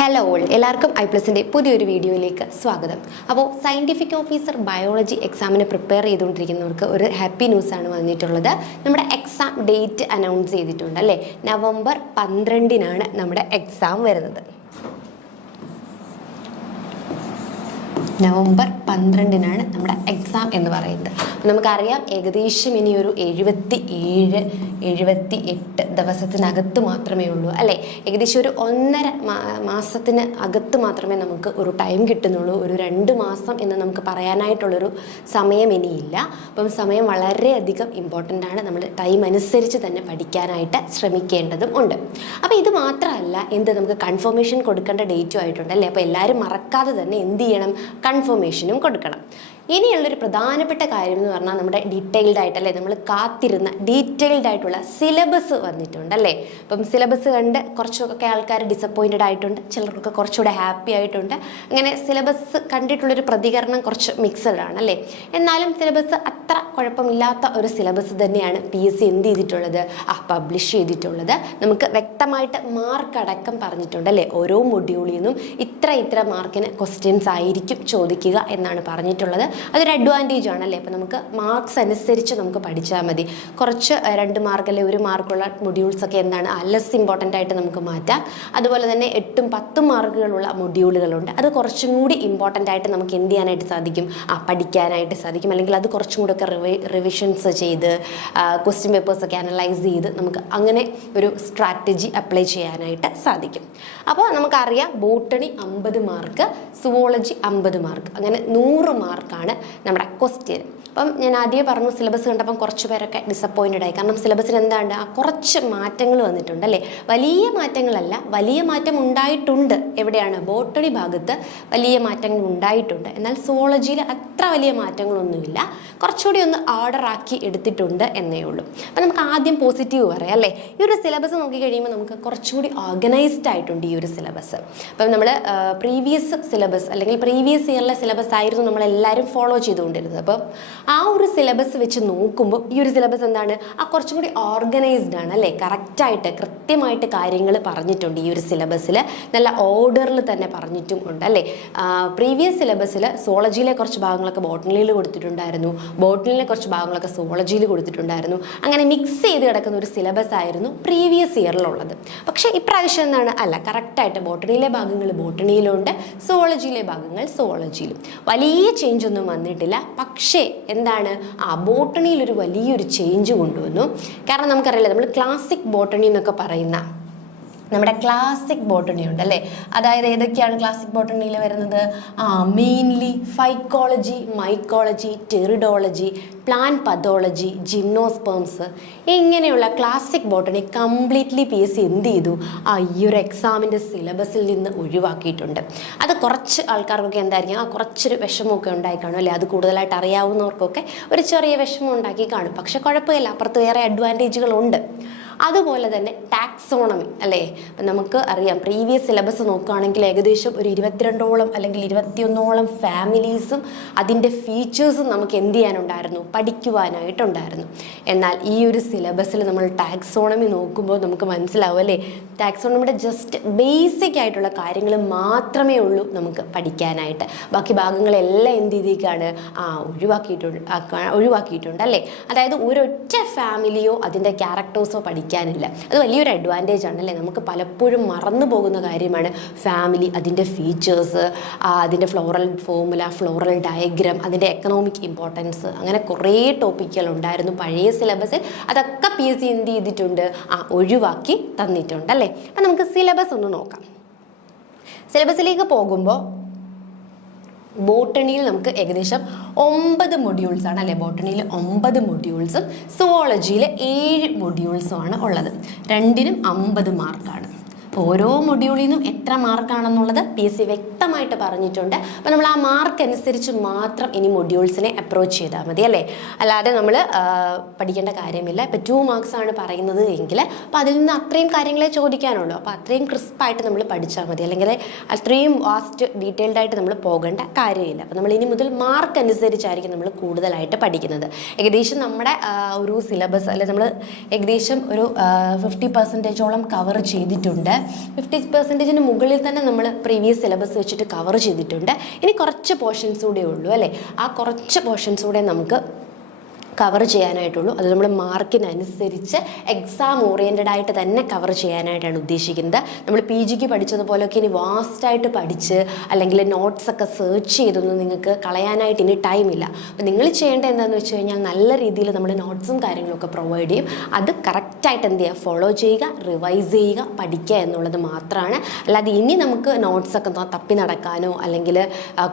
Hello all, എല്ലാവർക്കും ഐപ്ലസിൻ്റെ പുതിയൊരു വീഡിയോയിലേക്ക് സ്വാഗതം. അപ്പോൾ സയൻറ്റിഫിക് ഓഫീസർ ബയോളജി എക്സാമിന് പ്രിപ്പയർ ചെയ്തുകൊണ്ടിരിക്കുന്നവർക്ക് ഒരു ഹാപ്പി ന്യൂസാണ് വന്നിട്ടുള്ളത്. നമ്മുടെ എക്സാം ഡേറ്റ് അനൗൺസ് ചെയ്തിട്ടുണ്ട് അല്ലേ. നവംബർ 12-നാണ് നമ്മുടെ എക്സാം വരുന്നത്. നവംബർ 12-നാണ് നമ്മുടെ എക്സാം എന്ന് പറയുന്നത്. നമുക്കറിയാം ഏകദേശം ഇനി ഒരു 77-78 ദിവസത്തിനകത്ത് മാത്രമേ ഉള്ളൂ അല്ലേ. ഏകദേശം ഒരു 1.5 മാസത്തിന് അകത്ത് മാത്രമേ നമുക്ക് ഒരു ടൈം കിട്ടുന്നുള്ളൂ. ഒരു 2 മാസം എന്ന് നമുക്ക് പറയാനായിട്ടുള്ളൊരു സമയം ഇനിയില്ല. അപ്പം സമയം വളരെയധികം ഇമ്പോർട്ടൻ്റ് ആണ്. നമ്മൾ ടൈം അനുസരിച്ച് തന്നെ പഠിക്കാനായിട്ട് ശ്രമിക്കേണ്ടതും ഉണ്ട്. അപ്പോൾ ഇത് മാത്രമല്ല, നമുക്ക് കൺഫർമേഷൻ കൊടുക്കേണ്ട ഡേറ്റും ആയിട്ടുണ്ട് അല്ലേ. അപ്പോൾ എല്ലാവരും മറക്കാതെ തന്നെ എന്ത് ചെയ്യണം, കൺഫർമേഷനും കൊടുക്കണം. ഇനിയുള്ളൊരു പ്രധാനപ്പെട്ട കാര്യം എന്ന് പറഞ്ഞാൽ നമ്മുടെ ഡീറ്റെയിൽഡ് ആയിട്ടല്ലേ, നമ്മൾ കാത്തിരുന്ന ഡീറ്റെയിൽഡ് ആയിട്ടുള്ള സിലബസ് വന്നിട്ടുണ്ട് അല്ലേ. അപ്പം സിലബസ് കണ്ട് കുറച്ചൊക്കെ ആൾക്കാർ ഡിസപ്പോയിൻറ്റഡ് ആയിട്ടുണ്ട്, ചിലർക്കൊക്കെ കുറച്ചുകൂടെ ഹാപ്പി ആയിട്ടുണ്ട്. അങ്ങനെ സിലബസ് കണ്ടിട്ടുള്ളൊരു പ്രതികരണം കുറച്ച് മിക്സഡ് ആണ് അല്ലേ. എന്നാലും സിലബസ് അത്ര കുഴപ്പമില്ലാത്ത ഒരു സിലബസ് തന്നെയാണ് PSC എന്ത് ചെയ്തിട്ടുള്ളത്, പബ്ലിഷ് ചെയ്തിട്ടുള്ളത്. നമുക്ക് വ്യക്തമായിട്ട് മാർക്ക് അടക്കം പറഞ്ഞിട്ടുണ്ട് അല്ലേ. ഓരോ മൊഡ്യൂളിൽ നിന്നും ഇത്ര മാർക്കിന് ക്വസ്റ്റ്യൻസ് ആയിരിക്കും ചോദിക്കുക എന്നാണ് പറഞ്ഞിട്ടുള്ളത്. അതൊരു അഡ്വാൻറ്റേജ് ആണല്ലേ. അപ്പോൾ നമുക്ക് മാർക്സ് അനുസരിച്ച് നമുക്ക് പഠിച്ചാൽ മതി. കുറച്ച് 2 മാർക്ക് അല്ലെ 1 മാർക്കുള്ള മൊഡ്യൂൾസൊക്കെ എന്താണ് ലെസ് ഇമ്പോർട്ടൻ്റ് ആയിട്ട് നമുക്ക് മാറ്റാം. അതുപോലെ തന്നെ 8ഉം 10ഉം മാർക്കുകളുള്ള മൊഡ്യൂളുകളുണ്ട്. അത് കുറച്ചും കൂടി ഇമ്പോർട്ടൻ്റ് ആയിട്ട് നമുക്ക് എന്ത് ചെയ്യാനായിട്ട് സാധിക്കും, പഠിക്കാനായിട്ട് സാധിക്കും. അല്ലെങ്കിൽ അത് കുറച്ചും കൂടെ ഒക്കെ റിവിഷൻസ് ചെയ്ത് ക്വസ്റ്റ്യൻ പേപ്പേഴ്സൊക്കെ അനലൈസ് ചെയ്ത് നമുക്ക് അങ്ങനെ ഒരു സ്ട്രാറ്റജി അപ്ലൈ ചെയ്യാനായിട്ട് സാധിക്കും. അപ്പോൾ നമുക്കറിയാം ബോട്ടണി 50 മാർക്ക്, സുവോളജി 50 മാർക്ക്, അങ്ങനെ 100 മാർക്കാണ് നമ്മുടെ ക്വസ്റ്റ്യൻ. അപ്പം ഞാൻ ആദ്യമേ പറഞ്ഞു, സിലബസ് കണ്ടപ്പം കുറച്ച് പേരൊക്കെ ഡിസപ്പോയിൻറ്റഡ് ആയി. കാരണം സിലബസിൽ എന്താണ് കുറച്ച് മാറ്റങ്ങൾ വന്നിട്ടുണ്ട് അല്ലേ. വലിയ മാറ്റങ്ങളല്ല, വലിയ മാറ്റം ഉണ്ടായിട്ടുണ്ട്. എവിടെയാണ്, ബോട്ടണി ഭാഗത്ത് വലിയ മാറ്റങ്ങൾ ഉണ്ടായിട്ടുണ്ട്. എന്നാൽ സുവോളജിയിൽ അത്ര വലിയ മാറ്റങ്ങളൊന്നുമില്ല, കുറച്ചുകൂടി ഒന്ന് ഓർഡർ ആക്കി എടുത്തിട്ടുണ്ട് എന്നേ ഉള്ളൂ. അപ്പം നമുക്ക് ആദ്യം പോസിറ്റീവ് പറയാം അല്ലേ. ഈ ഒരു സിലബസ് നോക്കിക്കഴിയുമ്പോൾ നമുക്ക് കുറച്ചുകൂടി ഓർഗനൈസ്ഡ് ആയിട്ടുണ്ട് ഈ ഒരു സിലബസ്. അപ്പം നമ്മൾ പ്രീവിയസ് സിലബസ് അല്ലെങ്കിൽ പ്രീവിയസ് ഇയറിലെ സിലബസ് ആയിരുന്നു നമ്മളെല്ലാവരും ഫോളോ ചെയ്തുകൊണ്ടിരുന്നത്. അപ്പം ആ ഒരു സിലബസ് വെച്ച് നോക്കുമ്പോൾ ഈ ഒരു സിലബസ് എന്താണ്, കുറച്ചും കൂടി ഓർഗനൈസ്ഡ് ആണ് അല്ലേ. കറക്റ്റായിട്ട് കൃത്യമായിട്ട് കാര്യങ്ങൾ പറഞ്ഞിട്ടുണ്ട്. ഈ ഒരു സിലബസിൽ നല്ല ഓർഡറിൽ തന്നെ പറഞ്ഞിട്ടും ഉണ്ട് അല്ലേ. പ്രീവിയസ് സിലബസിൽ സോളജിയിലെ കുറച്ച് ഭാഗങ്ങളൊക്കെ ബോട്ടണിയിൽ കൊടുത്തിട്ടുണ്ടായിരുന്നു, ബോട്ടണിയിലെ കുറച്ച് ഭാഗങ്ങളൊക്കെ സോളജിയിൽ കൊടുത്തിട്ടുണ്ടായിരുന്നു. അങ്ങനെ മിക്സ് ചെയ്ത് കിടക്കുന്ന ഒരു സിലബസ് ആയിരുന്നു പ്രീവിയസ് ഇയറിലുള്ളത്. പക്ഷേ ഇപ്രാവശ്യം എന്താണ്, കറക്റ്റായിട്ട് ബോട്ടണിയിലെ ഭാഗങ്ങൾ ബോട്ടണിയിലുണ്ട്, സോളജിയിലെ ഭാഗങ്ങൾ സോളജിയിലും. വലിയ ചേഞ്ച് ഒന്നും വന്നിട്ടില്ല. പക്ഷേ എന്താണ്, ബോട്ടണിയിൽ ഒരു വലിയൊരു ചേഞ്ച് കൊണ്ടുവന്നു. കാരണം നമുക്കറിയില്ല, നമ്മൾ ക്ലാസിക് ബോട്ടണി എന്നൊക്കെ പറയുന്ന നമ്മുടെ ക്ലാസിക് ബോട്ടണി ഉണ്ട് അല്ലേ. അതായത് ഏതൊക്കെയാണ് ക്ലാസിക് ബോട്ടണിയിൽ വരുന്നത്, mainly phycology, mycology, pteridology, plant pathology, gymnosperms, ഇങ്ങനെയുള്ള ക്ലാസിക് ബോട്ടണി കംപ്ലീറ്റ്ലി PSC എന്ത് ചെയ്തു, ഈ ഒരു എക്സാമിൻ്റെ സിലബസിൽ നിന്ന് ഒഴിവാക്കിയിട്ടുണ്ട്. അത് കുറച്ച് ആൾക്കാർക്കൊക്കെ എന്തായിരിക്കും, കുറച്ചൊരു വിഷമമൊക്കെ ഉണ്ടായി കാണും അല്ലേ. അത് കൂടുതലായിട്ട് അറിയാവുന്നവർക്കൊക്കെ ഒരു ചെറിയ വിഷമം ഉണ്ടാക്കി കാണും. പക്ഷെ കുഴപ്പമില്ല, അപ്പുറത്ത് വേറെ അഡ്വാൻറ്റേജുകളുണ്ട്. അതുപോലെ തന്നെ ടാക്സോണമി അല്ലേ. അപ്പം നമുക്ക് അറിയാം പ്രീവിയസ് സിലബസ് നോക്കുകയാണെങ്കിൽ ഏകദേശം ഒരു 22ഓളം അല്ലെങ്കിൽ 21ഓളം ഫാമിലീസും അതിൻ്റെ ഫീച്ചേഴ്സും നമുക്ക് എന്ത് ചെയ്യാനുണ്ടായിരുന്നു, പഠിക്കുവാനായിട്ടുണ്ടായിരുന്നു. എന്നാൽ ഈ ഒരു സിലബസിൽ നമ്മൾ ടാക്സോണമി നോക്കുമ്പോൾ നമുക്ക് മനസ്സിലാവും അല്ലേ, ടാക്സോണമിയുടെ ജസ്റ്റ് ബേസിക് ആയിട്ടുള്ള കാര്യങ്ങൾ മാത്രമേ ഉള്ളൂ നമുക്ക് പഠിക്കാനായിട്ട്. ബാക്കി ഭാഗങ്ങളെല്ലാം എന്ത് ചെയ്തേക്കാണ്, ഒഴിവാക്കിയിട്ടുണ്ട് അല്ലേ. അതായത് ഒരൊറ്റ ഫാമിലിയോ അതിൻ്റെ ക്യാരക്ടേഴ്സോ പഠിക്കാനില്ല. അത് വലിയൊരു അഡ്വാൻറ്റേജ് ആണല്ലേ. നമുക്ക് പലപ്പോഴും മറന്നു പോകുന്ന കാര്യമാണ് ഫാമിലി, അതിൻ്റെ ഫീച്ചേഴ്സ്, അതിൻ്റെ ഫ്ലോറൽ ഫോർമുല, ഫ്ലോറൽ ഡയഗ്രാം, അതിൻ്റെ എക്കണോമിക് ഇമ്പോർട്ടൻസ്, അങ്ങനെ കുറേ ടോപ്പിക്കുകൾ ഉണ്ടായിരുന്നു പഴയ സിലബസിൽ. അതൊക്കെ PSC എന്ത് ചെയ്തിട്ടുണ്ട്, ഒഴിവാക്കി തന്നിട്ടുണ്ട് അല്ലേ. അപ്പം നമുക്ക് സിലബസ് ഒന്ന് നോക്കാം. സിലബസിലേക്ക് പോകുമ്പോൾ ബോട്ടണിയിൽ നമുക്ക് ഏകദേശം 9 മൊഡ്യൂൾസ് ആണ് അല്ലേ. ബോട്ടണിയിൽ 9 മൊഡ്യൂൾസും സുവോളജിയിൽ 7 മൊഡ്യൂൾസും ആണ് ഉള്ളത്. രണ്ടിനും 50 മാർക്കാണ്. ഓരോ മൊഡ്യൂളിൽ നിന്നും എത്ര മാർക്കാണെന്നുള്ളത് PSC വ്യക്തമായിട്ട് പറഞ്ഞിട്ടുണ്ട്. അപ്പോൾ നമ്മൾ ആ മാർക്ക് അനുസരിച്ച് മാത്രം ഇനി മൊഡ്യൂൾസിനെ അപ്രോച്ച് ചെയ്താൽ മതി അല്ലേ. അല്ലാതെ നമ്മൾ പഠിക്കേണ്ട കാര്യമില്ല. ഇപ്പോൾ 2 മാർക്സ് ആണ് പറയുന്നത് എങ്കിൽ അപ്പോൾ അതിൽ നിന്ന് അത്രയും കാര്യങ്ങളെ ചോദിക്കാനുള്ളൂ. അപ്പോൾ അത്രയും ക്രിസ്പായിട്ട് നമ്മൾ പഠിച്ചാൽ മതി. അല്ലെങ്കിൽ അത്രയും വാസ്റ്റ് ഡീറ്റെയിൽഡ് ആയിട്ട് നമ്മൾ പോകേണ്ട കാര്യമില്ല. അപ്പോൾ നമ്മൾ ഇനി മുതൽ മാർക്ക് അനുസരിച്ചായിരിക്കും നമ്മൾ കൂടുതലായിട്ട് പഠിക്കുന്നത്. ഏകദേശം നമ്മുടെ ഒരു സിലബസ് അല്ലെങ്കിൽ നമ്മൾ ഏകദേശം ഒരു 50% കവർ ചെയ്തിട്ടുണ്ട്. 50% മുകളിൽ തന്നെ നമ്മൾ പ്രീവിയസ് സിലബസ് വെച്ചിട്ട് കവർ ചെയ്തിട്ടുണ്ട്. ഇനി കുറച്ച് പോർഷൻസ് കൂടെ ഉള്ളൂ അല്ലേ. ആ കുറച്ച് പോർഷൻസ് കൂടെ നമുക്ക് കവർ ചെയ്യാനായിട്ടുള്ളൂ. അത് നമ്മൾ മാർക്കിനനുസരിച്ച് എക്സാം ഓറിയൻറ്റഡ് ആയിട്ട് തന്നെ കവർ ചെയ്യാനായിട്ടാണ് ഉദ്ദേശിക്കുന്നത്. നമ്മൾ പി ജിക്ക് പഠിച്ചതുപോലെയൊക്കെ ഇനി വാസ്റ്റായിട്ട് പഠിച്ച് അല്ലെങ്കിൽ നോട്ട്സൊക്കെ സെർച്ച് ചെയ്തൊന്നും നിങ്ങൾക്ക് കളയാനായിട്ട് ഇനി ടൈമില്ല. അപ്പോൾ നിങ്ങൾ ചെയ്യേണ്ടത് എന്താണെന്ന് വെച്ച് കഴിഞ്ഞാൽ നല്ല രീതിയിൽ നമ്മൾ നോട്ട്സും കാര്യങ്ങളൊക്കെ പ്രൊവൈഡ് ചെയ്യും. അത് കറക്റ്റായിട്ട് എന്ത് ചെയ്യുക, ഫോളോ ചെയ്യുക, റിവൈസ് ചെയ്യുക, പഠിക്കുക എന്നുള്ളത് മാത്രമാണ്. അല്ലാതെ ഇനി നമുക്ക് നോട്ട്സൊക്കെ തപ്പി നടക്കാനോ അല്ലെങ്കിൽ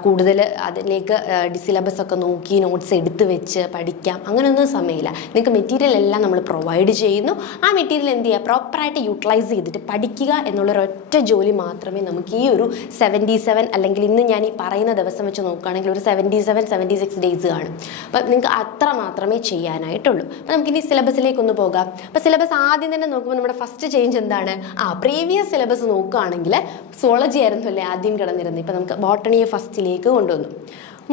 കൂടുതൽ അതിലേക്ക് സിലബസ് ഒക്കെ നോക്കി നോട്ട്സ് എടുത്ത് വെച്ച് പഠിക്കാം അങ്ങനെയൊന്നും സമയമില്ല. നിങ്ങൾക്ക് മെറ്റീരിയൽ എല്ലാം നമ്മൾ പ്രൊവൈഡ് ചെയ്യുന്നു. ആ മെറ്റീരിയൽ എന്ത് ചെയ്യുക, പ്രോപ്പറായിട്ട് യൂട്ടിലൈസ് ചെയ്തിട്ട് പഠിക്കുക എന്നുള്ളൊരൊറ്റ ജോലി മാത്രമേ നമുക്ക് ഈ ഒരു 77 അല്ലെങ്കിൽ ഇന്ന് ഞാൻ ഈ പറയുന്ന ദിവസം വെച്ച് നോക്കുകയാണെങ്കിൽ ഒരു 76 ഡേയ്സ് കാണും. അപ്പം നിങ്ങൾക്ക് അത്ര മാത്രമേ ചെയ്യാനായിട്ടുള്ളൂ. അപ്പം നമുക്കിനി സിലബസിലേക്കൊന്ന് പോകാം. അപ്പോൾ സിലബസ് ആദ്യം തന്നെ നോക്കുമ്പോൾ നമ്മുടെ ഫസ്റ്റ് ചേഞ്ച് എന്താണ്, പ്രീവിയസ് സിലബസ് നോക്കുകയാണെങ്കിൽ സുവോളജി ആയിരുന്നു അല്ലേ ആദ്യം കിടന്നിരുന്നത്. ഇപ്പം നമുക്ക് ബോട്ടണിയെ ഫസ്റ്റിലേക്ക് കൊണ്ടുവന്നു.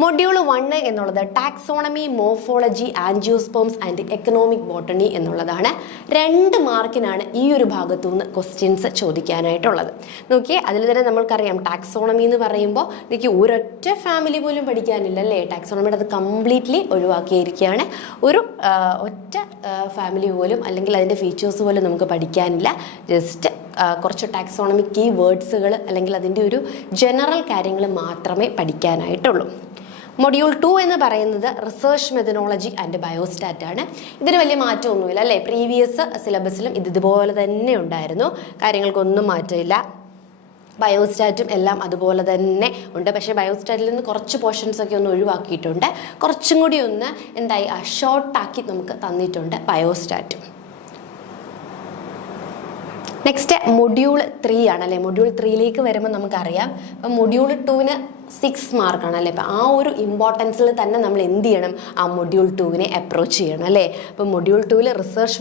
മൊഡ്യൂൾ 1 എന്നുള്ളത് taxonomy, morphology, angiosperms and economic botany എന്നുള്ളതാണ്. 2 മാർക്കിനാണ് ഈ ഒരു ഭാഗത്തു നിന്ന് ക്വസ്റ്റ്യൻസ് ചോദിക്കാനായിട്ടുള്ളത്. നോക്കിയേ, അതിൽ തന്നെ നമ്മൾക്കറിയാം ടാക്സോണമി എന്ന് പറയുമ്പോൾ എനിക്ക് ഒരൊറ്റ ഫാമിലി പോലും പഠിക്കാനില്ല അല്ലേ. ടാക്സോണമിയുടെ അത് കംപ്ലീറ്റ്ലി ഒഴിവാക്കിയിരിക്കുകയാണ്. ഒരു ഒറ്റ ഫാമിലി പോലും അല്ലെങ്കിൽ അതിൻ്റെ ഫീച്ചേഴ്സ് പോലും നമുക്ക് പഠിക്കാനില്ല. ജസ്റ്റ് കുറച്ച് ടാക്സോണമിക് കീ വേർഡ്സുകൾ അല്ലെങ്കിൽ അതിൻ്റെ ഒരു ജനറൽ കാര്യങ്ങൾ മാത്രമേ പഠിക്കാനായിട്ടുള്ളൂ. മൊഡ്യൂൾ 2 എന്ന് പറയുന്നത് റിസർച്ച് മെത്തഡോളജി ആൻഡ് ബയോസ്റ്റാറ്റ് ആണ്. ഇതിന് വലിയ മാറ്റമൊന്നുമില്ല അല്ലേ. പ്രീവിയസ് സിലബസിലും ഇതുപോലെ തന്നെ ഉണ്ടായിരുന്നു, കാര്യങ്ങൾക്കൊന്നും മാറ്റമില്ല. ബയോസ്റ്റാറ്റും എല്ലാം അതുപോലെ തന്നെ ഉണ്ട്. പക്ഷേ ബയോസ്റ്റാറ്റിൽ നിന്ന് കുറച്ച് പോർഷൻസ് ഒക്കെ ഒന്ന് ഒഴിവാക്കിയിട്ടുണ്ട്. കുറച്ചും കൂടി ഒന്ന് എന്തായി ഷോർട്ടാക്കി നമുക്ക് തന്നിട്ടുണ്ട് ബയോസ്റ്റാറ്റും. നെക്സ്റ്റ് മൊഡ്യൂൾ 3 ആണ് അല്ലേ. മൊഡ്യൂൾ 3ലേക്ക് വരുമ്പോൾ നമുക്കറിയാം അപ്പം മൊഡ്യൂൾ 2-ന് 6 മാർക്കാണ് അല്ലേ. അപ്പം ആ ഒരു ഇമ്പോർട്ടൻസിൽ തന്നെ നമ്മൾ എന്ത് ചെയ്യണം, ആ മൊഡ്യൂൾ 2-നെ അപ്രോച്ച് ചെയ്യണം അല്ലേ. അപ്പം മൊഡ്യൂൾ 2-ൽ റിസർച്ച്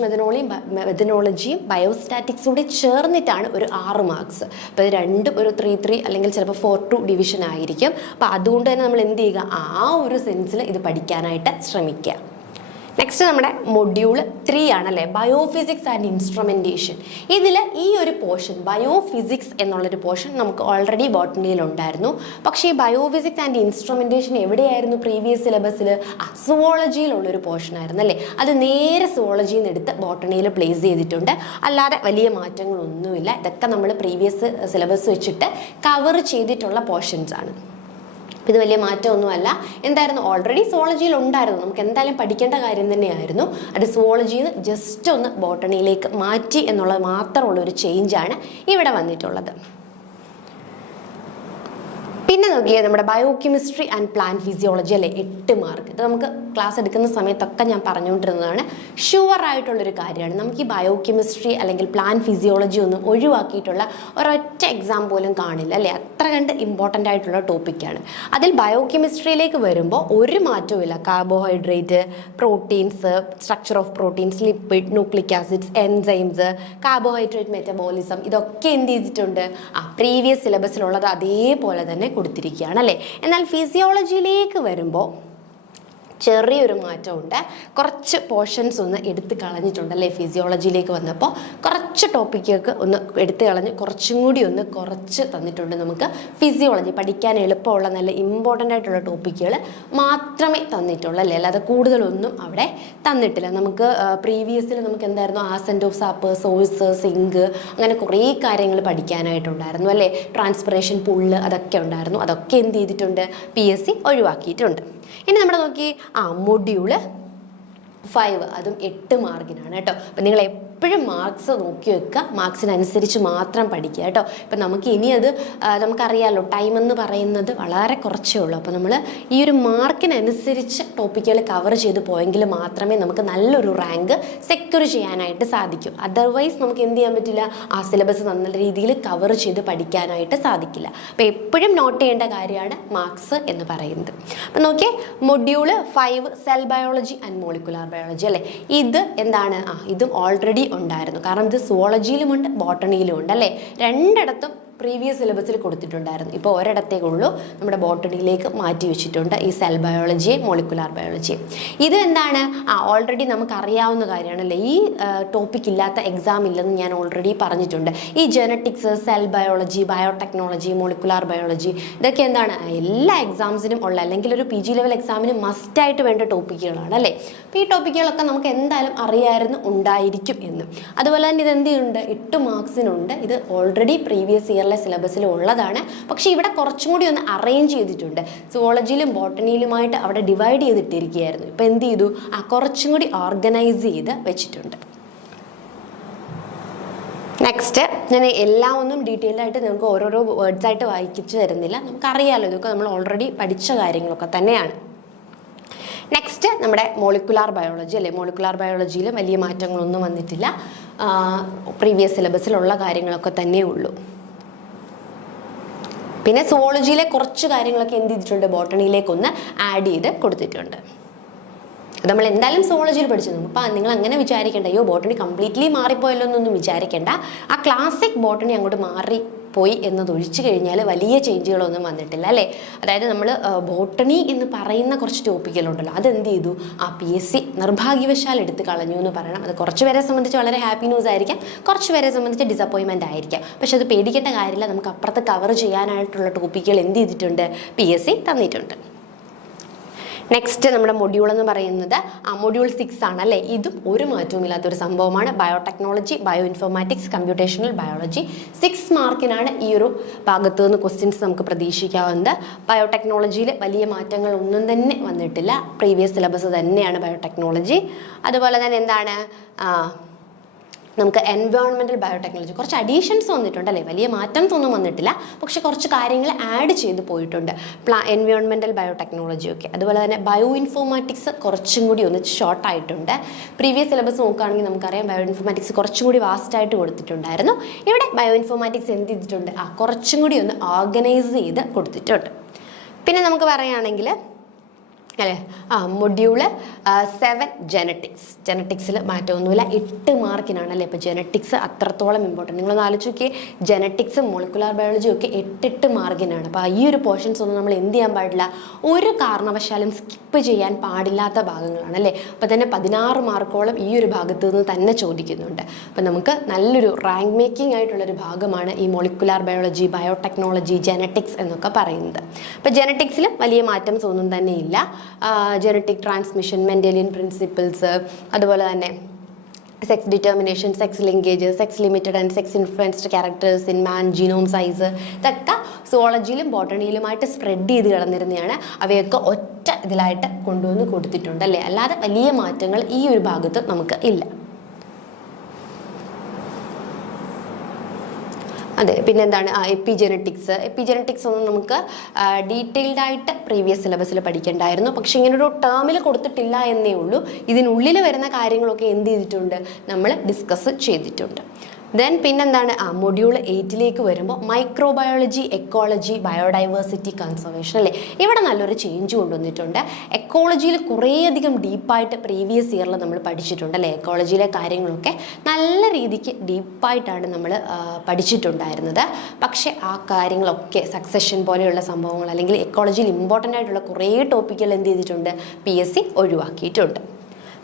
മെത്തഡോളജിയും ബയോസ്റ്റാറ്റിക്സും കൂടി ചേർന്നിട്ടാണ് ഒരു 6 മാർക്സ്. അപ്പോൾ ഇത് രണ്ടും ഒരു 3-3 അല്ലെങ്കിൽ ചിലപ്പോൾ 4-2 ഡിവിഷൻ ആയിരിക്കും. അപ്പോൾ അതുകൊണ്ട് തന്നെ നമ്മൾ എന്ത് ചെയ്യുക, ആ ഒരു സെൻസിൽ ഇത് പഠിക്കാനായിട്ട് ശ്രമിക്കുക. നെക്സ്റ്റ് നമ്മുടെ മൊഡ്യൂൾ 3 ആണല്ലേ, ബയോഫിസിക്സ് ആൻഡ് ഇൻസ്ട്രുമെൻറ്റേഷൻ. ഇതിൽ ഈ ഒരു പോർഷൻ ബയോഫിസിക്സ് എന്നുള്ളൊരു പോർഷൻ നമുക്ക് ഓൾറെഡി ബോട്ടണിയിൽ ഉണ്ടായിരുന്നു. പക്ഷേ ഈ ബയോഫിസിക്സ് ആൻഡ് ഇൻസ്ട്രുമെൻറ്റേഷൻ എവിടെയായിരുന്നു പ്രീവിയസ് സിലബസിൽ, സുവോളജിയിലുള്ളൊരു പോർഷൻ ആയിരുന്നു അല്ലേ. അത് നേരെ സുവോളജിയിൽ നിന്ന് എടുത്ത് ബോട്ടണിയിൽ പ്ലേസ് ചെയ്തിട്ടുണ്ട്. അല്ലാതെ വലിയ മാറ്റങ്ങളൊന്നുമില്ല. ഇതൊക്കെ നമ്മൾ പ്രീവിയസ് സിലബസ് വെച്ചിട്ട് കവർ ചെയ്തിട്ടുള്ള പോർഷൻസ് ആണ്. ഇത് വലിയ മാറ്റമൊന്നുമല്ല. എന്തായിരുന്നു, ഓൾറെഡി സുവോളജിയിൽ ഉണ്ടായിരുന്നു, നമുക്ക് എന്തായാലും പഠിക്കേണ്ട കാര്യം തന്നെയായിരുന്നു. അത് സുവോളജിയിൽ നിന്ന് ജസ്റ്റ് ഒന്ന് ബോട്ടണിയിലേക്ക് മാറ്റി എന്നുള്ളത് മാത്രമുള്ള ഒരു ചേഞ്ചാണ് ഇവിടെ വന്നിട്ടുള്ളത്. പിന്നെ നോക്കിയാൽ നമ്മുടെ ബയോകെമിസ്ട്രി ആൻഡ് പ്ലാന്റ് ഫിസിയോളജി അല്ലേ, 8 മാർക്ക്. ഇത് നമുക്ക് ക്ലാസ് എടുക്കുന്ന സമയത്തൊക്കെ ഞാൻ പറഞ്ഞുകൊണ്ടിരുന്നതാണ്. ഷുവറായിട്ടുള്ളൊരു കാര്യമാണ്. നമുക്ക് ഈ ബയോകെമിസ്ട്രി അല്ലെങ്കിൽ പ്ലാന്റ് ഫിസിയോളജി ഒന്നും ഒഴിവാക്കിയിട്ടുള്ള ഒരൊറ്റ എക്സാം പോലും കാണില്ല അല്ലേ. അത്ര കണ്ട് ഇമ്പോർട്ടൻ്റ് ആയിട്ടുള്ള ടോപ്പിക്കാണ്. അതിൽ ബയോകെമിസ്ട്രിയിലേക്ക് വരുമ്പോൾ ഒരു മാറ്റവുമില്ല. Carbohydrate, proteins, structure of proteins, lipid, nucleic acids, enzymes, carbohydrate metabolism, ഇതൊക്കെ എന്ത് ചെയ്തിട്ടുണ്ട്, പ്രീവിയസ് സിലബസിലുള്ളത് അതേപോലെ തന്നെ കൊടുത്തിരിക്കുകയാണ് അല്ലേ. എന്നാൽ ഫിസിയോളജിയിലേക്ക് വരുമ്പോൾ ചെറിയൊരു മാറ്റമുണ്ട്. കുറച്ച് പോർഷൻസ് ഒന്ന് എടുത്ത് കളഞ്ഞിട്ടുണ്ട് അല്ലേ. ഫിസിയോളജിയിലേക്ക് വന്നപ്പോൾ കുറച്ച് ടോപ്പിക്കൊക്കെ ഒന്ന് എടുത്ത് കളഞ്ഞ് കുറച്ചും കൂടി ഒന്ന് കുറച്ച് തന്നിട്ടുണ്ട് നമുക്ക്. ഫിസിയോളജി പഠിക്കാൻ എളുപ്പമുള്ള നല്ല ഇമ്പോർട്ടൻ്റ് ആയിട്ടുള്ള ടോപ്പിക്കുകൾ മാത്രമേ തന്നിട്ടുള്ളൂ അല്ലേ. അല്ലാതെ കൂടുതലൊന്നും അവിടെ തന്നിട്ടില്ല. നമുക്ക് പ്രീവിയസിൽ നമുക്ക് എന്തായിരുന്നു, ആസെൻറ്റ് ഓഫ് സാപ്പ്, സോഴ്സ്, സിങ്ക്, അങ്ങനെ കുറേ കാര്യങ്ങൾ പഠിക്കാനായിട്ടുണ്ടായിരുന്നു അല്ലേ. ട്രാൻസ്പിറേഷൻ, പുള്ള്, അതൊക്കെ ഉണ്ടായിരുന്നു. അതൊക്കെ എന്ത് ചെയ്തിട്ടുണ്ട്, PSC ഒഴിവാക്കിയിട്ടുണ്ട്. ഇനി നമ്മുടെ നോക്കി മൊഡ്യൂള് 5, അതും 8 മാർക്കിനാണ് കേട്ടോ. അപ്പം നിങ്ങൾ എപ്പോഴും മാർക്സ് നോക്കി വെക്കുക, മാർക്സിനനുസരിച്ച് മാത്രം പഠിക്കുക കേട്ടോ. ഇപ്പം നമുക്ക് ഇനി അത് നമുക്കറിയാമല്ലോ, ടൈം എന്ന് പറയുന്നത് വളരെ കുറച്ചേ ഉള്ളൂ. അപ്പോൾ നമ്മൾ ഈ ഒരു മാർക്കിനനുസരിച്ച് ടോപ്പിക്കുകൾ കവർ ചെയ്ത് പോയെങ്കിൽ മാത്രമേ നമുക്ക് നല്ലൊരു റാങ്ക് സെക്യൂർ ചെയ്യാനായിട്ട് സാധിക്കൂ. അതർവൈസ് നമുക്ക് എന്ത് ചെയ്യാൻ പറ്റില്ല, ആ സിലബസ് നല്ല രീതിയിൽ കവർ ചെയ്ത് പഠിക്കാനായിട്ട് സാധിക്കില്ല. അപ്പോൾ എപ്പോഴും നോട്ട് ചെയ്യേണ്ട കാര്യമാണ് മാർക്സ് എന്ന് പറയുന്നത്. അപ്പം നോക്കിയേ, module 5 cell biology and molecular biology അല്ലേ. ഇത് എന്താണ്, ഇതും ഓൾറെഡി ഉണ്ടായിരുന്നു. കാരണം ഇത് സുവോളജിയിലുമുണ്ട് ബോട്ടണിയിലും ഉണ്ട് അല്ലേ. രണ്ടിടത്തും പ്രീവിയസ് സിലബസിൽ കൊടുത്തിട്ടുണ്ടായിരുന്നു. ഇപ്പോൾ ഒരിടത്തേക്കുള്ളൂ നമ്മുടെ ബോട്ടണിയിലേക്ക് മാറ്റി വെച്ചിട്ടുണ്ട് ഈ സെൽ ബയോളജിയെ മോളിക്കുലാർ ബയോളജിയെ. ഇത് എന്താണ്, ഓൾറെഡി നമുക്ക് അറിയാവുന്ന കാര്യമാണ് അല്ലേ. ഈ ടോപ്പിക് ഇല്ലാത്ത എക്സാം ഇല്ലെന്ന് ഞാൻ ഓൾറെഡി പറഞ്ഞിട്ടുണ്ട്. ഈ genetics, cell biology, biotechnology, molecular biology ഇതൊക്കെ എന്താണ് എല്ലാ എക്സാംസിനും ഉള്ള അല്ലെങ്കിൽ ഒരു PG ലെവൽ എക്സാമിന് മസ്റ്റായിട്ട് വേണ്ട ടോപ്പിക്കുകളാണ് അല്ലേ. അപ്പോൾ ഈ ടോപ്പിക്കുകളൊക്കെ നമുക്ക് എന്തായാലും അറിയാമായിരുന്നു ഉണ്ടായിരിക്കും എന്ന്. അതുപോലെ തന്നെ ഇത് എന്ത് ചെയ്യുന്നുണ്ട്, 8 മാർക്സിനുണ്ട്. ഇത് ഓൾറെഡി പ്രീവിയസ് ഇയറിലെ സിലബസിൽ ഉള്ളതാണ്. പക്ഷേ ഇവിടെ കുറച്ചും കൂടി ഒന്ന് അറേഞ്ച് ചെയ്തിട്ടുണ്ട്. സുവോളജിയിലും ബോട്ടണിയിലുമായിട്ട് അവിടെ ഡിവൈഡ് ചെയ്തിട്ടിരിക്കുകയായിരുന്നു. ഇപ്പോൾ എന്ത് ചെയ്തു, കുറച്ചും കൂടി ഓർഗനൈസ് ചെയ്ത് വെച്ചിട്ടുണ്ട്. നെക്സ്റ്റ്, ഞാൻ എല്ലാം ഒന്നും ഡീറ്റെയിൽഡ് ആയിട്ട് നിങ്ങൾക്ക് ഓരോരോ വേർഡ്സ് ആയിട്ട് വായിച്ചു തരുന്നില്ല. നമുക്കറിയാമല്ലോ ഇതൊക്കെ നമ്മൾ ഓൾറെഡി പഠിച്ച കാര്യങ്ങളൊക്കെ തന്നെയാണ്. നെക്സ്റ്റ് നമ്മുടെ മോളിക്കുലാർ ബയോളജി അല്ലേ. മോളിക്കുലാർ ബയോളജിയിൽ വലിയ മാറ്റങ്ങളൊന്നും വന്നിട്ടില്ല. പ്രീവിയസ് സിലബസിലുള്ള കാര്യങ്ങളൊക്കെ തന്നെ ഉള്ളൂ. പിന്നെ സുവോളജിയിലെ കുറച്ച് കാര്യങ്ങളൊക്കെ എന്ത് ചെയ്തിട്ടുണ്ട്, ബോട്ടണിയിലേക്കൊന്ന് ആഡ് ചെയ്ത് കൊടുത്തിട്ടുണ്ട്. നമ്മൾ എന്തായാലും സുവോളജിയിൽ പഠിച്ചു. അപ്പം നിങ്ങൾ അങ്ങനെ വിചാരിക്കേണ്ട, അയ്യോ ബോട്ടണി കംപ്ലീറ്റ്ലി മാറിപ്പോയല്ലോ എന്നൊന്നും വിചാരിക്കേണ്ട. ആ ക്ലാസിക് ബോട്ടണി അങ്ങോട്ട് മാറിപ്പോയി എന്നതൊഴിച്ചു കഴിഞ്ഞാൽ വലിയ ചേഞ്ചുകളൊന്നും വന്നിട്ടില്ല അല്ലേ. അതായത് നമ്മൾ ബോട്ടണി എന്ന് പറയുന്ന കുറച്ച് ടോപ്പിക്കുകളുണ്ടല്ലോ, അതെന്ത് ചെയ്തു, PSC നിർഭാഗ്യവശാൽ എടുത്ത് കളഞ്ഞു എന്ന് പറയണം. അത് കുറച്ച് പേരെ സംബന്ധിച്ച് വളരെ ഹാപ്പി ന്യൂസ് ആയിരിക്കാം, കുറച്ച് പേരെ സംബന്ധിച്ച് ഡിസപ്പോയിൻമെൻ്റ് ആയിരിക്കാം. പക്ഷെ അത് പേടിക്കേണ്ട കാര്യമില്ല. നമുക്ക് അപ്പുറത്ത് കവർ ചെയ്യാനായിട്ടുള്ള ടോപ്പിക്കുകൾ എന്ത് ചെയ്തിട്ടുണ്ട്, PSC തന്നിട്ടുണ്ട്. നെക്സ്റ്റ് നമ്മുടെ മൊഡ്യൂൾ എന്ന് പറയുന്നത് മൊഡ്യൂൾ 6 ആണ് അല്ലേ. ഇതും ഒരു മാറ്റവും ഇല്ലാത്തൊരു സംഭവമാണ്. Biotechnology, bio informatics, computational biology. 6 മാർക്കിനാണ് ഈ ഒരു ഭാഗത്ത് നിന്ന് ക്വസ്റ്റ്യൻസ് നമുക്ക് പ്രതീക്ഷിക്കാവുന്നത്. ബയോടെക്നോളജിയിൽ വലിയ മാറ്റങ്ങൾ ഒന്നും തന്നെ വന്നിട്ടില്ല. പ്രീവിയസ് സിലബസ് തന്നെയാണ് ബയോടെക്നോളജി. അതുപോലെ തന്നെ എന്താണ്, നമുക്ക് എൻവയോൺമെൻറ്റൽ ബയോടെക്നോളജി കുറച്ച് അഡീഷൻസ് വന്നിട്ടുണ്ട് അല്ലേ. വലിയ മാറ്റംസ് ഒന്നും വന്നിട്ടില്ല, പക്ഷെ കുറച്ച് കാര്യങ്ങൾ ആഡ് ചെയ്ത് പോയിട്ടുണ്ട്. എൻവയോൺമെൻറ്റൽ ബയോടെക്നോളജി ഒക്കെ. അതുപോലെ തന്നെ ബയോ ഇൻഫോർമാറ്റിക്സ് കുറച്ചും കൂടി ഒന്ന് ഷോർട്ട് ആയിട്ടുണ്ട്. പ്രീവിയസ് സിലബസ് നോക്കുകയാണെങ്കിൽ നമുക്കറിയാം ബയോ ഇൻഫോർമാറ്റിക്സ് കുറച്ചും കൂടി വാസ്റ്റായിട്ട് കൊടുത്തിട്ടുണ്ടായിരുന്നു. ഇവിടെ ബയോ ഇൻഫോർമാറ്റിക്സ് എന്ത് ചെയ്തിട്ടുണ്ട്, കുറച്ചും കൂടി ഒന്ന് ഓർഗനൈസ് ചെയ്ത് കൊടുത്തിട്ടുണ്ട്. പിന്നെ നമുക്ക് പറയുകയാണെങ്കിൽ അല്ലേ മൊഡ്യൂള് 7 ജെനറ്റിക്സിൽ മാറ്റമൊന്നുമില്ല. 8 മാർക്കിനാണ് അല്ലേ. ഇപ്പോൾ ജെനറ്റിക്സ് അത്രത്തോളം ഇമ്പോർട്ടൻറ്റ്. നിങ്ങളൊന്ന് ആലോചിച്ച് നോക്കിയേ, ജെനറ്റിക്സും മോളിക്കുലാർ ബയോളജിയും ഒക്കെ 8 മാർക്കിനാണ്. അപ്പോൾ ഈ ഒരു പോർഷൻസ് ഒന്നും നമ്മൾ എന്ത് ചെയ്യാൻ പാടില്ല, ഒരു കാരണവശാലും സ്കിപ്പ് ചെയ്യാൻ പാടില്ലാത്ത ഭാഗങ്ങളാണ് അല്ലേ. അപ്പോൾ തന്നെ 16 മാർക്കോളം ഈ ഒരു ഭാഗത്ത് നിന്ന് തന്നെ ചോദിക്കുന്നുണ്ട്. അപ്പോൾ നമുക്ക് നല്ലൊരു റാങ്ക് മേക്കിംഗ് ആയിട്ടുള്ളൊരു ഭാഗമാണ് ഈ മോളിക്കുലാർ ബയോളജി, ബയോടെക്നോളജി, ജെനറ്റിക്സ് എന്നൊക്കെ പറയുന്നത്. അപ്പോൾ ജെനറ്റിക്സിൽ വലിയ മാറ്റംസ് ഒന്നും തന്നെ ഇല്ല. ജെനറ്റിക് ട്രാൻസ്മിഷൻ, മെൻഡലിയൻ പ്രിൻസിപ്പിൾസ്, അതുപോലെ തന്നെ sex determination, sex linkage, sex limited and sex influenced characters in man, genome size, ഇതൊക്കെ സുവോളജിയിലും ബോട്ടണിയിലുമായിട്ട് സ്പ്രെഡ് ചെയ്ത് കിടന്നിരുന്നതാണ്. അവയൊക്കെ ഒറ്റ ഇതിലായിട്ട് കൊണ്ടുവന്ന് കൊടുത്തിട്ടുണ്ട് അല്ലേ. അല്ലാതെ വലിയ മാറ്റങ്ങൾ ഈ ഒരു ഭാഗത്ത് നമുക്ക് ഇല്ല. അതെ, പിന്നെന്താണ് എപ്പിജെനറ്റിക്സ് ഒന്നും നമുക്ക് ഡീറ്റെയിൽഡ് ആയിട്ട് പ്രീവിയസ് സിലബസിൽ പഠിക്കേണ്ടായിരുന്നു. പക്ഷെ ഇങ്ങനൊരു ടേമിൽ കൊടുത്തിട്ടില്ല എന്നേ ഉള്ളൂ. ഇതിനുള്ളിൽ വരുന്ന കാര്യങ്ങളൊക്കെ എന്ത് ചെയ്തിട്ടുണ്ട്, നമ്മൾ ഡിസ്കസ് ചെയ്തിട്ടുണ്ട്. ദെൻ പിന്നെന്താണ് മൊഡ്യൂൾ 8 വരുമ്പോൾ മൈക്രോബയോളജി, എക്കോളജി, ബയോഡൈവേഴ്സിറ്റി, കൺസർവേഷൻ അല്ലേ. ഇവിടെ നല്ലൊരു ചേഞ്ച് കൊണ്ടുവന്നിട്ടുണ്ട്. എക്കോളജിയിൽ കുറേയധികം ഡീപ്പായിട്ട് പ്രീവിയസ് ഇയറിൽ നമ്മൾ പഠിച്ചിട്ടുണ്ട് അല്ലേ. എക്കോളജിയിലെ കാര്യങ്ങളൊക്കെ നല്ല രീതിക്ക് ഡീപ്പായിട്ടാണ് നമ്മൾ പഠിച്ചിട്ടുണ്ടായിരുന്നത്. പക്ഷേ ആ കാര്യങ്ങളൊക്കെ സക്സഷൻ പോലെയുള്ള സംഭവങ്ങൾ അല്ലെങ്കിൽ എക്കോളജിയിൽ ഇമ്പോർട്ടൻ്റ് ആയിട്ടുള്ള കുറേ ടോപ്പിക്കുകൾ എന്ത് ചെയ്തിട്ടുണ്ട്, PSC ഒഴിവാക്കിയിട്ടുണ്ട്.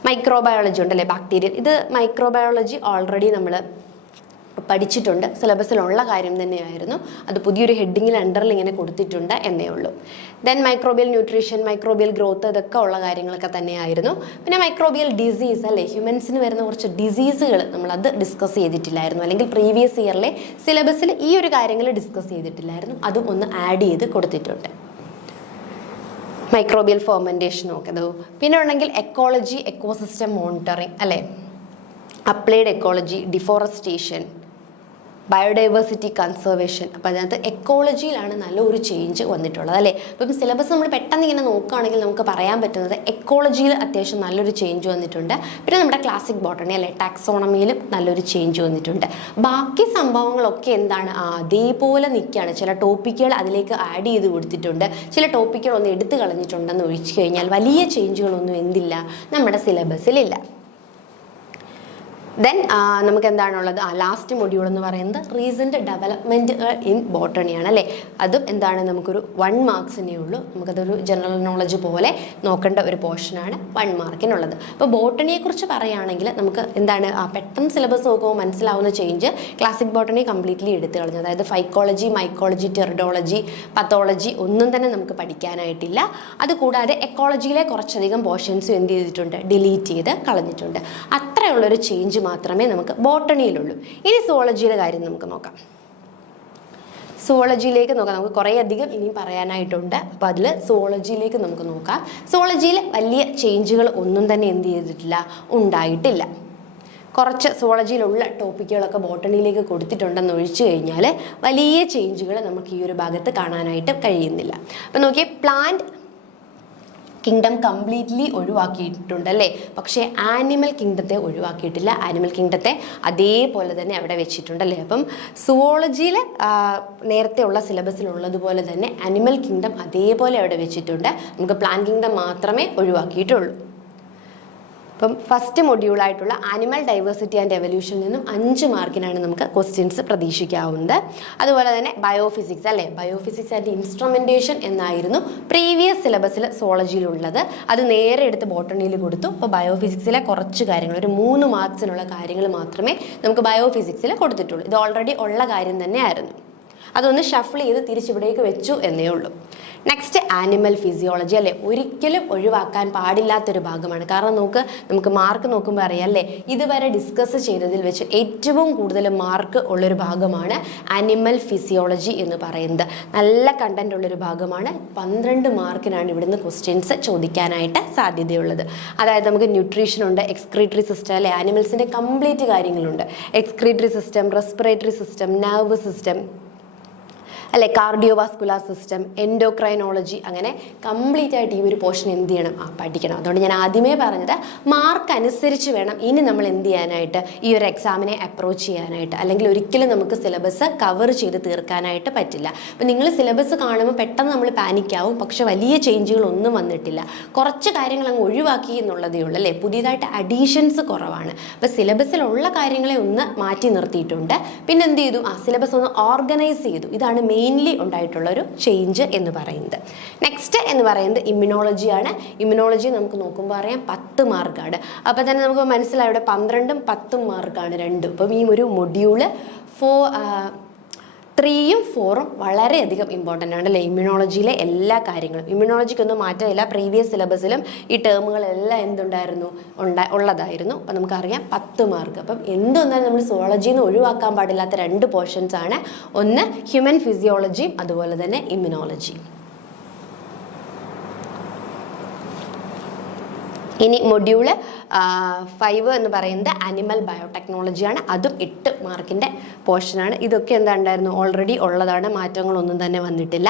മൈക്രോബയോളജി ഉണ്ടല്ലേ, ബാക്ടീരിയ. ഇത് മൈക്രോബയോളജി ഓൾറെഡി നമ്മൾ പഠിച്ചിട്ടുണ്ട്, സിലബസിലുള്ള കാര്യം തന്നെയായിരുന്നു. അത് പുതിയൊരു ഹെഡിങ്ങിൽ അണ്ടറിൽ ഇങ്ങനെ കൊടുത്തിട്ടുണ്ട് എന്നേ ഉള്ളൂ. Then microbial nutrition, microbial growth, ഇതൊക്കെ ഉള്ള കാര്യങ്ങളൊക്കെ തന്നെയായിരുന്നു. പിന്നെ മൈക്രോബിയൽ ഡിസീസ് അല്ലേ, ഹ്യൂമൻസിന് വരുന്ന കുറച്ച് ഡിസീസുകൾ നമ്മളത് ഡിസ്കസ് ചെയ്തിട്ടില്ലായിരുന്നു. അല്ലെങ്കിൽ പ്രീവിയസ് ഇയറിലെ സിലബസിൽ ഈ ഒരു കാര്യങ്ങൾ ഡിസ്കസ് ചെയ്തിട്ടില്ലായിരുന്നു. അതും ഒന്ന് ആഡ് ചെയ്ത് കൊടുത്തിട്ടുണ്ട്. മൈക്രോബിയൽ ഫെർമെൻറ്റേഷൻ നോക്കുന്നത്. പിന്നെ ഉണ്ടെങ്കിൽ എക്കോളജി, എക്കോസിസ്റ്റം മോണിറ്ററിങ് അല്ലേ, applied ecology, deforestation, biodiversity, conservation. അപ്പോൾ അതിനകത്ത് എക്കോളജിയിലാണ് നല്ലൊരു ചേഞ്ച് വന്നിട്ടുള്ളത് അല്ലേ. അപ്പം സിലബസ് നമ്മൾ പെട്ടെന്ന് ഇങ്ങനെ നോക്കുകയാണെങ്കിൽ നമുക്ക് പറയാൻ പറ്റുന്നത് എക്കോളജിയിൽ അത്യാവശ്യം നല്ലൊരു ചേഞ്ച് വന്നിട്ടുണ്ട്. പിന്നെ നമ്മുടെ ക്ലാസിക് ബോട്ടണി അല്ലേ, ടാക്സോണമിയിലും നല്ലൊരു ചേഞ്ച് വന്നിട്ടുണ്ട്. ബാക്കി സംഭവങ്ങളൊക്കെ എന്താണ്, അതേപോലെ നിൽക്കുകയാണ്. ചില ടോപ്പിക്കുകൾ അതിലേക്ക് ആഡ് ചെയ്ത് കൊടുത്തിട്ടുണ്ട്, ചില ടോപ്പിക്കുകൾ ഒന്ന് എടുത്തു കളഞ്ഞിട്ടുണ്ടെന്ന് ഒഴിച്ചു കഴിഞ്ഞാൽ വലിയ ചേഞ്ചുകളൊന്നും എന്തില്ല നമ്മുടെ സിലബസിലില്ല. ദെൻ നമുക്ക് എന്താണുള്ളത്, ലാസ്റ്റ് മൊഡ്യൂൾ എന്ന് പറയുന്നത് റീസെൻറ്റ് ഡെവലപ്മെൻറ്റ് ഇൻ ബോട്ടണിയാണ് അല്ലേ. അതും എന്താണ്, നമുക്കൊരു 1 മാർക്സിനേ ഉള്ളൂ. നമുക്കതൊരു ജനറൽ നോളജ് പോലെ നോക്കേണ്ട ഒരു പോർഷനാണ് 1 മാർക്കിനുള്ളത്. അപ്പോൾ ബോട്ടണിയെക്കുറിച്ച് പറയുകയാണെങ്കിൽ നമുക്ക് എന്താണ് പെട്ടെന്ന് സിലബസ് നോക്കുമ്പോൾ മനസ്സിലാവുന്ന ചേഞ്ച്, ക്ലാസിക് ബോട്ടണി കംപ്ലീറ്റ്ലി എടുത്തു കളഞ്ഞു. അതായത് ഫൈക്കോളജി, മൈക്കോളജി, ടെറിഡോളജി, പത്തോളജി ഒന്നും തന്നെ നമുക്ക് പഠിക്കാനായിട്ടില്ല. അതുകൂടാതെ എക്കോളജിയിലെ കുറച്ചധികം പോർഷൻസും എന്ത് ചെയ്തിട്ടുണ്ട്, ഡിലീറ്റ് ചെയ്ത് കളഞ്ഞിട്ടുണ്ട്. അത്രയുള്ളൊരു ചേഞ്ച് മാത്രമേ നമുക്ക് ബോട്ടണിയിലുള്ളൂ. ഇനി സുവോളജിയുടെ കാര്യം നമുക്ക് നോക്കാം. സുവോളജിയിലേക്ക് നോക്കാം. നമുക്ക് കുറേ അധികം ഇനിയും പറയാനായിട്ടുണ്ട്. അപ്പോൾ അതിൽ സുവോളജിയിലേക്ക് നമുക്ക് നോക്കാം. സുവോളജിയിൽ വലിയ ചേഞ്ചുകൾ ഒന്നും തന്നെ എന്ത് ചെയ്തിട്ടില്ല, ഉണ്ടായിട്ടില്ല. കുറച്ച് സുവോളജിയിലുള്ള ടോപ്പിക്കുകളൊക്കെ ബോട്ടണിയിലേക്ക് കൊടുത്തിട്ടുണ്ടെന്ന് ഒഴിച്ചു കഴിഞ്ഞാൽ വലിയ ചേഞ്ചുകൾ നമുക്ക് ഈ ഒരു ഭാഗത്ത് കാണാനായിട്ട് കഴിയുന്നില്ല. അപ്പോൾ നോക്കിയേ, പ്ലാന്റ് കിങ്ഡം കംപ്ലീറ്റ്ലി ഒഴിവാക്കിയിട്ടുണ്ട് അല്ലേ. പക്ഷേ ആനിമൽ കിങ്ഡത്തെ ഒഴിവാക്കിയിട്ടില്ല. ആനിമൽ കിങ്ഡത്തെ അതേപോലെ തന്നെ അവിടെ വെച്ചിട്ടുണ്ടല്ലേ. അപ്പം സുവോളജിയിൽ നേരത്തെ ഉള്ള സിലബസിലുള്ളതുപോലെ തന്നെ ആനിമൽ കിങ്ഡം അതേപോലെ അവിടെ വെച്ചിട്ടുണ്ട്. നമുക്ക് പ്ലാന്റ് കിങ്ഡം മാത്രമേ ഒഴിവാക്കിയിട്ടുള്ളൂ. അപ്പം ഫസ്റ്റ് മൊഡ്യൂളായിട്ടുള്ള ആനിമൽ ഡൈവേഴ്സിറ്റി ആൻഡ് എവല്യൂഷനിൽ നിന്നും 5 മാർക്കിനാണ് നമുക്ക് ക്വസ്റ്റ്യൻസ് പ്രതീക്ഷിക്കാവുന്നത്. അതുപോലെ തന്നെ ബയോഫിസിക്സ് അല്ലേ, ബയോഫിസിക്സ് ആൻഡ് ഇൻസ്ട്രുമെൻറ്റേഷൻ എന്നായിരുന്നു പ്രീവിയസ് സിലബസിൽ സുവോളജിയിലുള്ളത്. അത് നേരെ എടുത്ത് ബോട്ടണിയിൽ കൊടുത്തു. അപ്പോൾ ബയോഫിസിക്സിലെ കുറച്ച് കാര്യങ്ങൾ, ഒരു 3 മാർക്സിനുള്ള കാര്യങ്ങൾ മാത്രമേ നമുക്ക് ബയോഫിസിക്സിൽ കൊടുത്തിട്ടുള്ളൂ. ഇത് ഓൾറെഡി ഉള്ള കാര്യം തന്നെയായിരുന്നു. അതൊന്ന് ഷഫിൾ ചെയ്ത് തിരിച്ചിവിടേക്ക് വെച്ചു എന്നേ ഉള്ളൂ. നെക്സ്റ്റ് ആനിമൽ ഫിസിയോളജി അല്ലേ, ഒരിക്കലും ഒഴിവാക്കാൻ പാടില്ലാത്തൊരു ഭാഗമാണ്. കാരണം നമുക്ക് മാർക്ക് നോക്കുമ്പോൾ അറിയാം അല്ലേ, ഇതുവരെ ഡിസ്കസ് ചെയ്തതിൽ വെച്ച് ഏറ്റവും കൂടുതൽ മാർക്ക് ഉള്ളൊരു ഭാഗമാണ് ആനിമൽ ഫിസിയോളജി എന്ന് പറയുന്നത്. നല്ല കണ്ടന്റ് ഉള്ളൊരു ഭാഗമാണ്. 12 മാർക്കിനാണ് ഇവിടുന്ന് ക്വസ്റ്റ്യൻസ് ചോദിക്കാനായിട്ട് സാധ്യതയുള്ളത്. അതായത് നമുക്ക് ന്യൂട്രീഷൻ ഉണ്ട്, എക്സ്ക്രീറ്ററി സിസ്റ്റം അല്ലേ, ആനിമൽസിൻ്റെ കംപ്ലീറ്റ് കാര്യങ്ങളുണ്ട്. Excretory system, respiratory system, nerve system അല്ലെ, കാർഡിയോവാസ്കുലാർ സിസ്റ്റം, എൻഡോക്രൈനോളജി, അങ്ങനെ കംപ്ലീറ്റ് ആയിട്ട് ഈ ഒരു പോർഷൻ എന്ത് ചെയ്യണം, പഠിക്കണം. അതുകൊണ്ട് ഞാൻ ആദ്യമേ പറഞ്ഞത് മാർക്ക് അനുസരിച്ച് വേണം ഇനി നമ്മൾ എന്ത് ചെയ്യാനായിട്ട്, ഈ ഒരു എക്സാമിനെ അപ്രോച്ച് ചെയ്യാനായിട്ട്. അല്ലെങ്കിൽ ഒരിക്കലും നമുക്ക് സിലബസ് കവർ ചെയ്ത് തീർക്കാനായിട്ട് പറ്റില്ല. അപ്പം നിങ്ങൾ സിലബസ് കാണുമ്പോൾ പെട്ടെന്ന് നമ്മൾ പാനിക്കാവും. പക്ഷെ വലിയ ചേഞ്ചുകളൊന്നും വന്നിട്ടില്ല. കുറച്ച് കാര്യങ്ങൾ അങ്ങ് ഒഴിവാക്കി എന്നുള്ളതേ ഉള്ളൂ അല്ലേ. പുതിയതായിട്ട് അഡീഷൻസ് കുറവാണ്. അപ്പോൾ സിലബസിലുള്ള കാര്യങ്ങളെ ഒന്ന് മാറ്റി നിർത്തിയിട്ടുണ്ട്. പിന്നെ എന്ത് ചെയ്തു, സിലബസ് ഒന്ന് ഓർഗനൈസ് ചെയ്തു. ഇതാണ് മെയിൻലി ഉണ്ടായിട്ടുള്ള ഒരു ചേഞ്ച് എന്ന് പറയുന്നത്. നെക്സ്റ്റ് എന്ന് പറയുന്നത് ഇമ്മ്യൂണോളജിയാണ്. ഇമ്മ്യൂണോളജി നമുക്ക് നോക്കുമ്പോൾ അറിയാം 10 മാർക്കാണ്. അപ്പോൾ തന്നെ നമുക്ക് മനസ്സിലായി ഇവിടെ 12ഉം 10ഉം മാർക്കാണ് രണ്ടും. അപ്പം ഈ ഒരു മൊഡ്യൂള് 3ഉം 4ഉം വളരെയധികം ഇമ്പോർട്ടൻ്റ് ആണ് അല്ലേ. ഇമ്മ്യൂണോളജിയിലെ എല്ലാ കാര്യങ്ങളും, ഇമ്മ്യൂണോളജിക്കൊന്നും മാറ്റമില്ല. പ്രീവിയസ് സിലബസിലും ഈ ടേമുകളെല്ലാം എന്തുണ്ടായിരുന്നു, ഉള്ളതായിരുന്നു. അപ്പം നമുക്കറിയാം 10 മാർക്ക്. അപ്പം എന്തൊന്നാലും നമ്മൾ സുവോളജിയിൽ നിന്ന് ഒഴിവാക്കാൻ പാടില്ലാത്ത 2 പോർഷൻസ് ആണ്. ഒന്ന് ഹ്യൂമൻ ഫിസിയോളജിയും അതുപോലെ തന്നെ ഇമ്മ്യൂണോളജിയും. ഇനി മൊഡ്യൂള് 5 എന്ന് പറയുന്നത് ആനിമൽ ബയോടെക്നോളജിയാണ്. അതും 8 മാർക്കിൻ്റെ പോർഷനാണ്. ഇതൊക്കെ എന്താണ്ടായിരുന്നു, ഓൾറെഡി ഉള്ളതാണ്, മാറ്റങ്ങളൊന്നും തന്നെ വന്നിട്ടില്ല.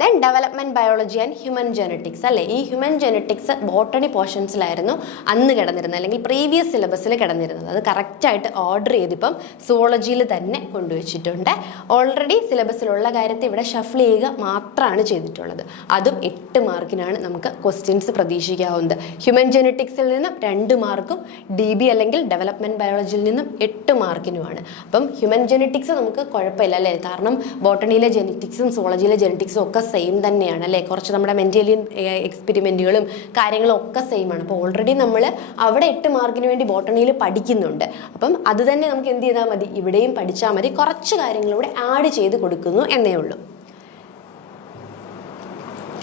Then development biology and human genetics അല്ലേ. ഈ ഹ്യൂമൻ ജെനറ്റിക്സ് ബോട്ടണി പോർഷൻസിലായിരുന്നു അന്ന് കിടന്നിരുന്നത്, അല്ലെങ്കിൽ പ്രീവിയസ് സിലബസിൽ കിടന്നിരുന്നത്. അത് കറക്റ്റായിട്ട് ഓർഡർ ചെയ്തിപ്പം സുവോളജിയിൽ തന്നെ കൊണ്ടുവച്ചിട്ടുണ്ട്. ഓൾറെഡി സിലബസിലുള്ള കാര്യത്തെ ഇവിടെ ഷഫിൾ ചെയ്യുക മാത്രമാണ് ചെയ്തിട്ടുള്ളത്. അതും 8 മാർക്കിനാണ് നമുക്ക് ക്വസ്റ്റ്യൻസ് പ്രതീക്ഷിക്കാവുന്നത്. ഹ്യൂമൻ ജെനറ്റിക്സിൽ നിന്നും 2 മാർക്കും DB അല്ലെങ്കിൽ ഡെവലപ്മെൻറ്റ് ബയോളജിയിൽ നിന്നും 8 മാർക്കിനുമാണ്. അപ്പം ഹ്യൂമൻ ജെനറ്റിക്സ് നമുക്ക് കുഴപ്പമില്ല അല്ലേ, കാരണം ബോട്ടണിയിലെ ജെനറ്റിക്സും സുവോളജിയിലെ ജെനറ്റിക്സും ഒക്കെ സെയിം തന്നെയാണ് അല്ലേ. കുറച്ച് നമ്മുടെ മെന്റലിയൻ എക്സ്പെരിമെൻറ്റുകളും കാര്യങ്ങളും ഒക്കെ സെയിം ആണ്. അപ്പോൾ ഓൾറെഡി നമ്മൾ അവിടെ 8 മാർക്കിന് വേണ്ടി ബോട്ടണിയിൽ പഠിക്കുന്നുണ്ട്. അപ്പം അത് തന്നെ നമുക്ക് എന്ത് ചെയ്താൽ മതി, ഇവിടെയും പഠിച്ചാൽ മതി. കുറച്ച് കാര്യങ്ങളിലൂടെ ആഡ് ചെയ്ത് കൊടുക്കുന്നു എന്നേ ഉള്ളൂ.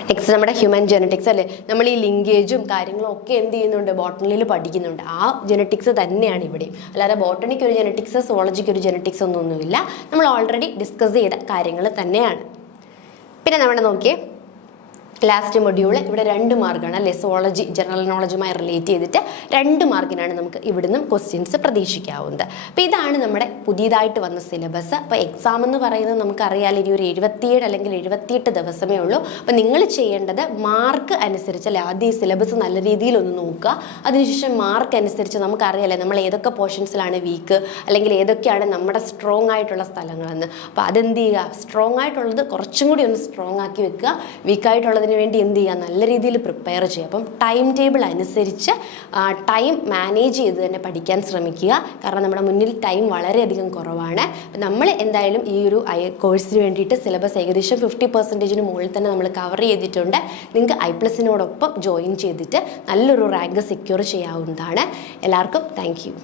നെക്സ്റ്റ് നമ്മുടെ ഹ്യൂമൻ ജെനറ്റിക്സ് അല്ലേ. നമ്മൾ ഈ ലിങ്കേജും കാര്യങ്ങളും ഒക്കെ എന്ത് ചെയ്യുന്നുണ്ട്, ബോട്ടണിയിൽ പഠിക്കുന്നുണ്ട്. ആ ജെനറ്റിക്സ് തന്നെയാണ് ഇവിടെയും. അല്ലാതെ ബോട്ടണിക്ക് ഒരു ജെനറ്റിക്സ്, സുവോളജിക്ക് ഒരു ജെനറ്റിക്സ് ഒന്നുമില്ല. നമ്മൾ ഓൾറെഡി ഡിസ്കസ് ചെയ്ത കാര്യങ്ങൾ തന്നെയാണ്. പിന്നെ നമ്മുടെ നോക്കിയേ, ലാസ്റ്റ് മൊഡ്യൂള് ഇവിടെ 2 മാർക്കാണ് അല്ലേ. സുവോളജി ജനറൽ നോളജുമായി റിലേറ്റ് ചെയ്തിട്ട് 2 മാർക്കിനാണ് നമുക്ക് ഇവിടുന്ന് ക്വസ്റ്റ്യൻസ് പ്രതീക്ഷിക്കാവുന്നത്. അപ്പോൾ ഇതാണ് നമ്മുടെ പുതിയതായിട്ട് വന്ന സിലബസ്. അപ്പോൾ എക്സാം എന്ന് പറയുന്നത് നമുക്കറിയാലോ ഇനി ഒരു 77 അല്ലെങ്കിൽ 78 ദിവസമേ ഉള്ളൂ. അപ്പോൾ നിങ്ങൾ ചെയ്യേണ്ടത് മാർക്ക് അനുസരിച്ച് അല്ലേ, ആദ്യം ഈ സിലബസ് നല്ല രീതിയിൽ ഒന്ന് നോക്കുക. അതിനുശേഷം മാർക്ക് അനുസരിച്ച് നമുക്കറിയാലേ നമ്മൾ ഏതൊക്കെ പോർഷൻസിലാണ് വീക്ക്, അല്ലെങ്കിൽ ഏതൊക്കെയാണ് നമ്മുടെ സ്ട്രോങ് ആയിട്ടുള്ള സ്ഥലങ്ങളെന്ന്. അപ്പോൾ അതെന്ത് ചെയ്യുക, സ്ട്രോങ് ആയിട്ടുള്ളത് കുറച്ചും കൂടി ഒന്ന് സ്ട്രോങ് ആക്കി വെക്കുക. വീക്കായിട്ടുള്ളത് അതിനുവേണ്ടി എന്ത് ചെയ്യുക, നല്ല രീതിയിൽ പ്രിപ്പയർ ചെയ്യുക. അപ്പം ടൈം ടേബിൾ അനുസരിച്ച് ടൈം മാനേജ് ചെയ്ത് തന്നെ പഠിക്കാൻ ശ്രമിക്കുക. കാരണം നമ്മുടെ മുന്നിൽ ടൈം വളരെയധികം കുറവാണ്. നമ്മൾ എന്തായാലും ഈ ഒരു കോഴ്സിന് വേണ്ടിയിട്ട് സിലബസ് ഏകദേശം 50% മുകളിൽ തന്നെ നമ്മൾ കവർ ചെയ്തിട്ടുണ്ട്. നിങ്ങൾക്ക് I+നോടൊപ്പം ജോയിൻ ചെയ്തിട്ട് നല്ലൊരു റാങ്ക് സെക്യൂർ ചെയ്യാവുന്നതാണ്. എല്ലാവർക്കും താങ്ക് യു.